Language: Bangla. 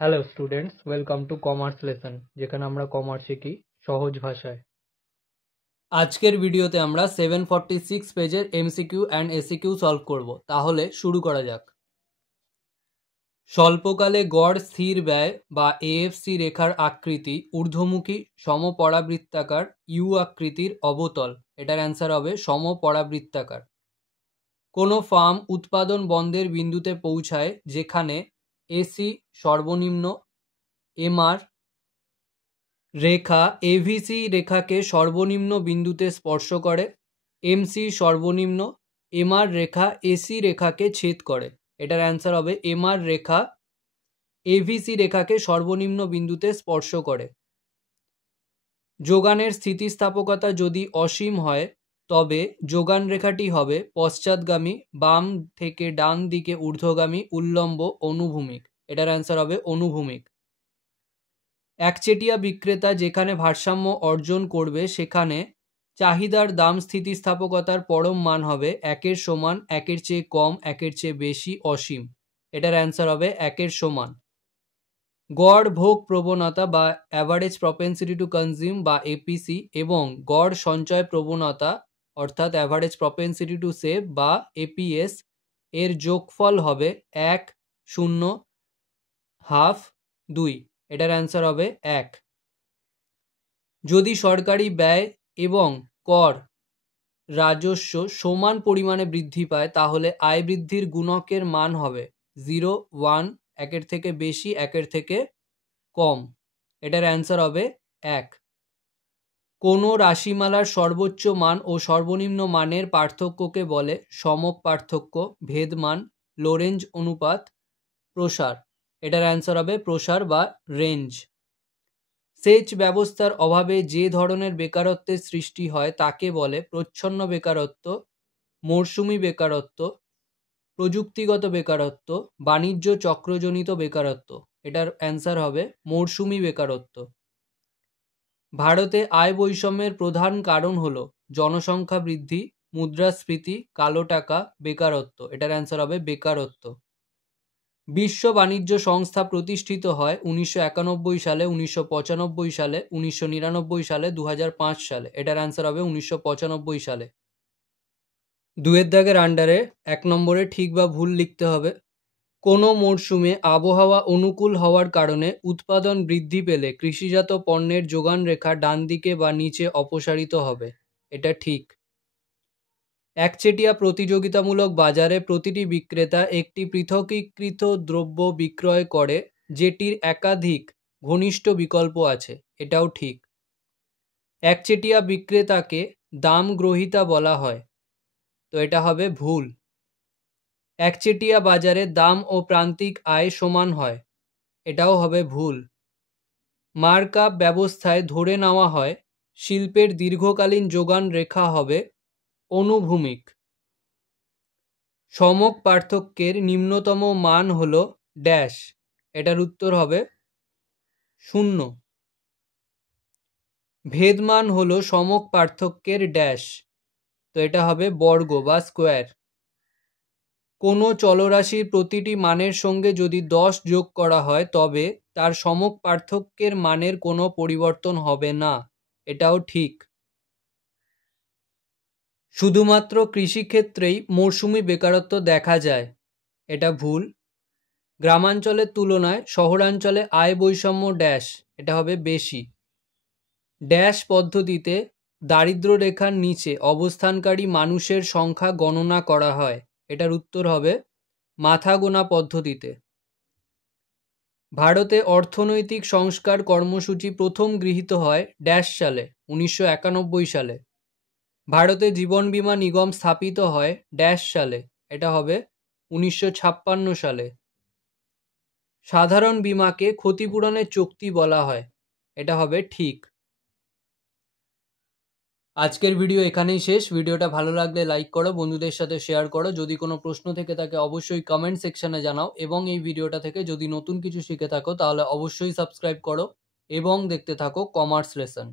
Hello students, welcome to commerce lesson, যেখানে আমরা কমার্স শিখি সহজ ভাষায়। আজকের ভিডিওতে আমরা 746 পেজের এমসিকিউ অ্যান্ড এসিকিউ সলভ করব। তাহলে শুরু করা যাক। স্বল্পকালে গড় স্থির ব্যয় বা এএফসি রেখার আকৃতি ঊর্ধ্বমুখী সমপরাবৃত্তাকার ইউ আকৃতির অবতল। এটার অ্যান্সার হবে সমপরাবৃত্তাকার। কোনো ফার্ম উৎপাদন বন্ধের বিন্দুতে পৌঁছায় যেখানে এসি সর্বনিম্ন, এমআর রেখা এভিসি রেখাকে সর্বনিম্ন বিন্দুতে স্পর্শ করে, এমসি সর্বনিম্ন, এমআর রেখা এসি রেখাকে ছেদ করে। এটার অ্যান্সার হবে এমআর রেখা এভিসি রেখাকে সর্বনিম্ন বিন্দুতে স্পর্শ করে। যোগানের স্থিতিস্থাপকতা যদি অসীম হয় তবে যোগান রেখাটি হবে পশ্চাৎগামী, বাম থেকে ডান দিকে ঊর্ধ্বগামী, উল্লম্ব, অনুভূমিক। এটার অ্যান্সার হবে অনুভূমিক। একচেটিয়া বিক্রেতা যেখানে ভারসাম্য অর্জন করবে সেখানে চাহিদার দাম স্থিতিস্থাপকতার পরম মান হবে একের সমান, একের চেয়ে কম, একের চেয়ে বেশি, অসীম। এটার অ্যান্সার হবে একের সমান। গড় ভোগ প্রবণতা বা অ্যাভারেজ প্রপেন্সিটি টু কনজিউম বা এপিসি এবং গড় সঞ্চয় প্রবণতা অর্থাৎ অ্যাভারেজ প্রপেন্সিটি টু সেভ বা এপিএস এর যোগফল হবে 1, 0, হাফ, 2। এটার অ্যান্সার হবে 1। যদি সরকারি ব্যয় এবং কর রাজস্ব সমান পরিমাণে বৃদ্ধি পায় তাহলে আয় বৃদ্ধির গুণকের মান হবে 0, 1, একের থেকে বেশি, একের থেকে কম। এটার অ্যান্সার হবে 1। কোনো রাশিমালার সর্বোচ্চ মান ও সর্বনিম্ন মানের পার্থক্যকে বলে সমক পার্থক্য, ভেদমান, লোরেঞ্জ অনুপাত, প্রসার। এটার অ্যান্সার হবে প্রসার বা রেঞ্জ। সেচ ব্যবস্থার অভাবে যে ধরনের বেকারত্বের সৃষ্টি হয় তাকে বলে প্রচ্ছন্ন বেকারত্ব, মরশুমি বেকারত্ব, প্রযুক্তিগত বেকারত্ব, বাণিজ্য চক্রজনিত বেকারত্ব। এটার অ্যান্সার হবে মরশুমি বেকারত্ব। ভারতে আয় বৈষম্যের প্রধান কারণ হলো জনসংখ্যা বৃদ্ধি, মুদ্রাস্ফীতি, কালো টাকা, বেকারত্ব। এটার অ্যান্সার হবে বেকারত্ব। বিশ্ব বাণিজ্য সংস্থা প্রতিষ্ঠিত হয় 1991 সালে, 1995 সালে, 1999 সালে, 2005 সালে। এটার অ্যান্সার হবে 1995 সালে। 2 দাগের আন্ডারে 1 নম্বরে ঠিক বা ভুল লিখতে হবে। কোনো মরশুমে আবহাওয়া অনুকূল হওয়ার কারণে উৎপাদন বৃদ্ধি পেলে কৃষিজাত পণ্যের যোগান রেখা ডান দিকে বা নিচে অপসারিত হবে। এটা ঠিক। একচেটিয়া প্রতিযোগিতামূলক বাজারে প্রতিটি বিক্রেতা একটি পৃথকীকৃত দ্রব্য বিক্রয় করে যেটির একাধিক ঘনিষ্ঠ বিকল্প আছে। এটাও ঠিক। একচেটিয়া বিক্রেতাকে দাম গ্রহীতা বলা হয়। তো এটা হবে ভুল। একচেটিয়া বাজারে দাম ও প্রান্তিক আয় সমান হয়। এটাও হবে ভুল। মার্কআপ ব্যবস্থায় ধরে নেওয়া হয় শিল্পের দীর্ঘকালীন যোগান রেখা হবে অনুভূমিক। সমক পার্থক্যের নিম্নতম মান হল ড্যাশ। এটার উত্তর হবে 0। ভেদমান হল সমক পার্থক্যের ড্যাশ। তো এটা হবে বর্গ বা স্কোয়ার। কোনো চলরাশির প্রতিটি মানের সঙ্গে যদি 10 যোগ করা হয় তবে তার সমক পার্থক্যের মানের কোনো পরিবর্তন হবে না। এটাও ঠিক। শুধুমাত্র কৃষিক্ষেত্রেই মরশুমি বেকারত্ব দেখা যায়। এটা ভুল। গ্রামাঞ্চলের তুলনায় শহরাঞ্চলে আয় বৈষম্য ড্যাশ। এটা হবে বেশি। ড্যাশ পদ্ধতিতে দারিদ্র্য রেখার নিচে অবস্থানকারী মানুষের সংখ্যা গণনা করা হয়। এটার উত্তর হবে মাথা গোনা পদ্ধতিতে। ভারতে অর্থনৈতিক সংস্কার কর্মসূচি প্রথম গৃহীত হয় ড্যাশ সালে, 1991 সালে। ভারতে জীবন বীমা নিগম স্থাপিত হয় ড্যাশ সালে। এটা হবে 1956 সালে। সাধারণ বীমাকে ক্ষতিপূরণের চুক্তি বলা হয়। এটা হবে ঠিক। আজকের ভিডিও এখানেই শেষ। ভিডিওটা ভালো লাগলে লাইক করো, বন্ধুদের সাথে শেয়ার করো। যদি কোনো প্রশ্ন থেকে থাকে অবশ্যই কমেন্ট সেকশনে জানাও এবং এই ভিডিওটা থেকে যদি নতুন কিছু শিখে থাকো তাহলে অবশ্যই সাবস্ক্রাইব করো এবং দেখতে থাকো কমার্স লেসন।